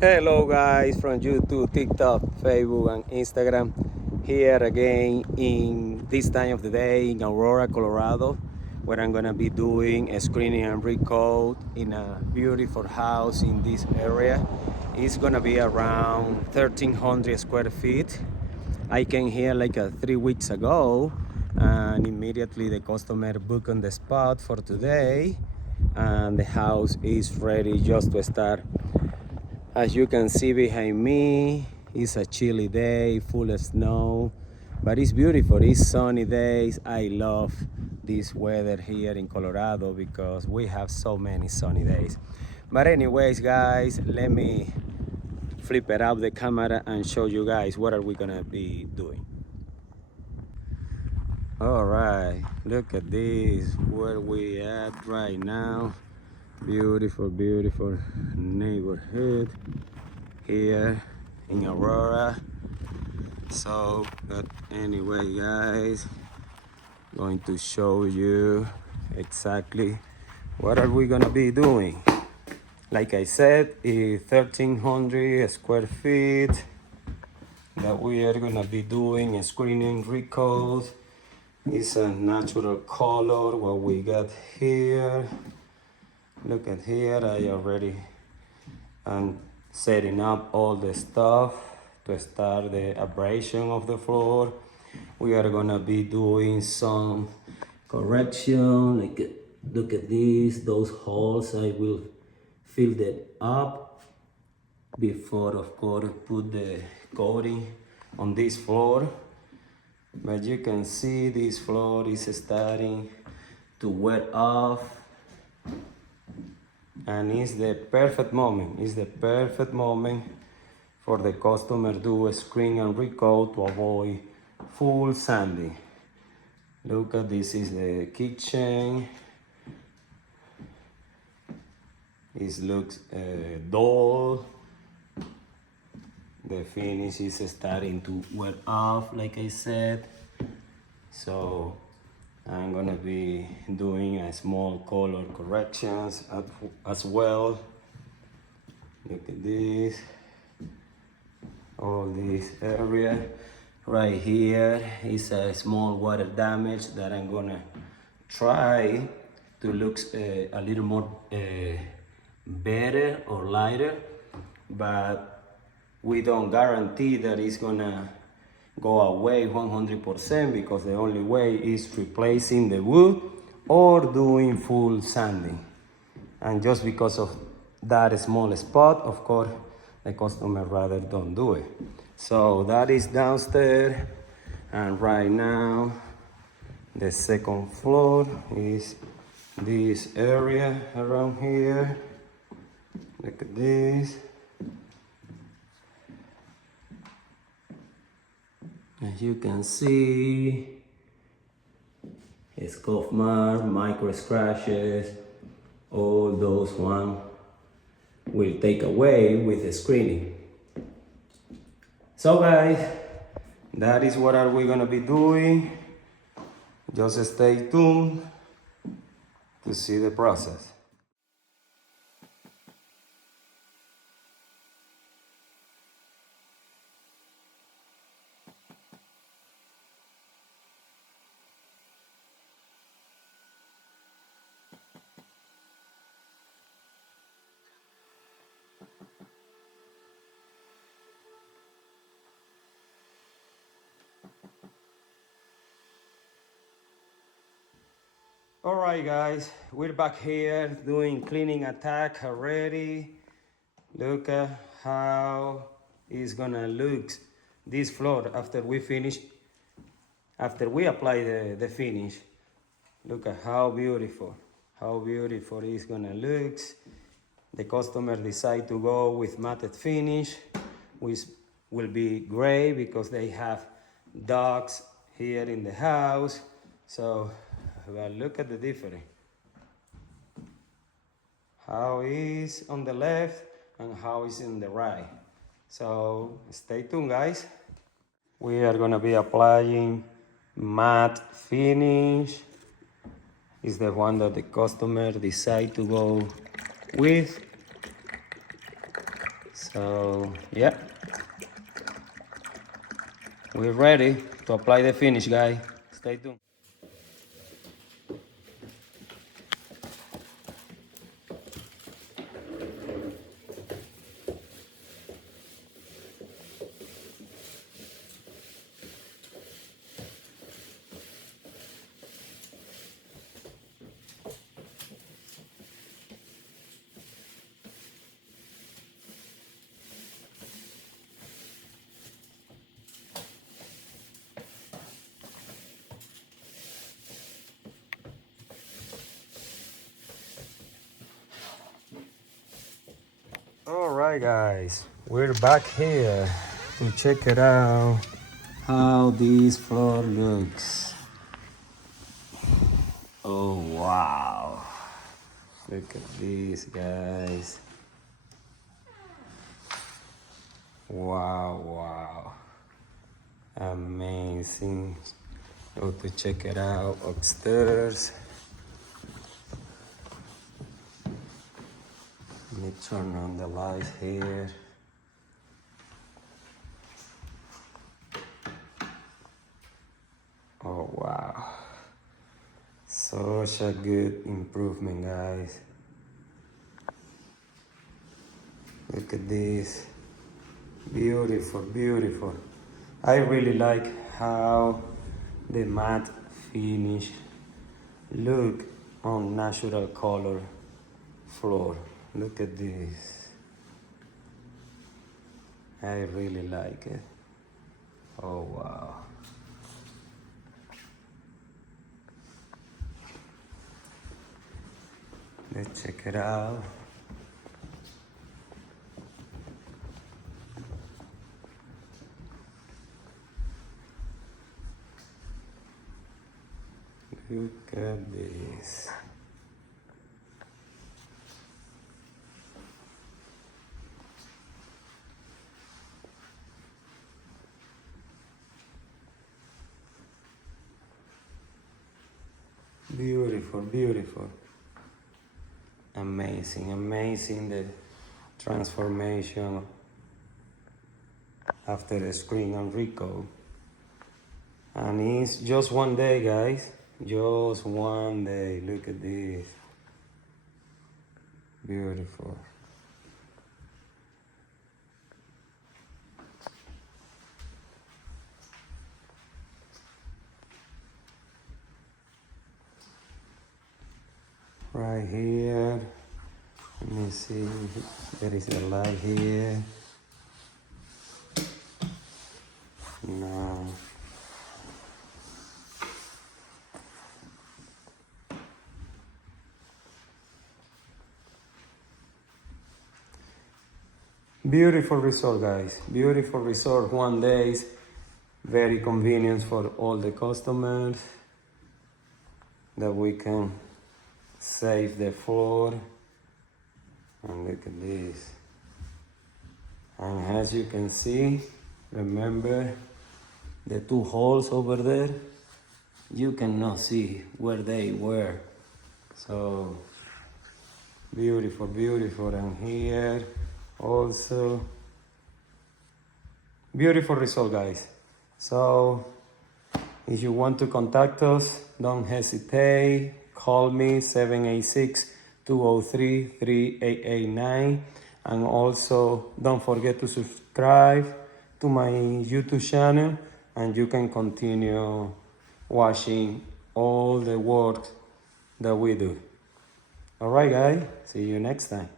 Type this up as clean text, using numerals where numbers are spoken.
Hello guys from YouTube, TikTok, Facebook and Instagram. Here again in this time of the day in Aurora, Colorado, where I'm gonna be doing a screening and recoat in a beautiful house in this area. It's gonna be around 1,300 square feet. I came here like 3 weeks ago and immediately the customer booked on the spot for today and the house is ready just to start. As you can see behind me, it's a chilly day, full of snow, but it's beautiful. It's sunny days. I love this weather here in Colorado because we have so many sunny days. But anyways, guys, let me flip it out the camera and show you guys what are we gonna be doing. All right, look at this, where we at right now. Beautiful, beautiful neighborhood here in Aurora. So but anyway guys, going to show you exactly what are we gonna be doing. Like I said, it's 1,300 square feet that we are gonna be doing a screening recoat. It's a natural color what we got here. Look at here, I already am setting up all the stuff to start the abrasion of the floor. We are gonna be doing some correction, like look at this, those holes I will fill that up before of course put the coating on this floor. But you can see this floor is starting to wet off. And it's the perfect moment. It's the perfect moment for the customer to do a screen and recoat to avoid full sanding. Look at this, is the kitchen. It looks dull. The finish is starting to wear off, like I said. So I'm gonna be doing a small color corrections as well. Look at this. All this area right here is a small water damage that I'm gonna try to look a little more better or lighter, but we don't guarantee that it's gonna go away 100% because the only way is replacing the wood or doing full sanding. And just because of that small spot, of course, the customer rather don't do it. So that is downstairs, and right now the second floor is this area around here. Look at this. As you can see, scuff marks, micro scratches, all those one will take away with the screening. So guys, that is what are we gonna be doing. Just stay tuned to see the process. All right guys, we're back here doing cleaning attack already. Look at how it's gonna look this floor after we finish, after we apply the finish. Look at how beautiful it's gonna look. The customer decide to go with matte finish, which will be great because they have dogs here in the house. So well, look at the difference. How is on the left and how is in the right. So stay tuned guys. We are gonna be applying matte finish. Is the one that the customer decide to go with. So yeah, we're ready to apply the finish, guys. Stay tuned. All right, guys, we're back here to check it out how this floor looks. Oh wow, look at this, guys. Wow, amazing. Go to check it out upstairs. Let me turn on the lights here. Oh wow, such a good improvement, guys. Look at this, beautiful. I really like how the matte finish look on natural color floor. Look at this, I really like it. Oh wow. Let's check it out. Look at this. Beautiful. Amazing the transformation after the screen and recoat. And it's just one day, guys. Just one day. Look at this. Beautiful. Right here. Let me see. There is a light here. No. Beautiful result, guys. Beautiful result. One day, very convenient for all the customers that we can save the floor. And look at this. And as you can see, remember the two holes over there? You cannot see where they were. So beautiful. And here also beautiful result, guys. So if you want to contact us, don't hesitate. Call me 786-203-3889. And also don't forget to subscribe to my YouTube channel, and you can continue watching all the work that we do. All right, guys, see you next time.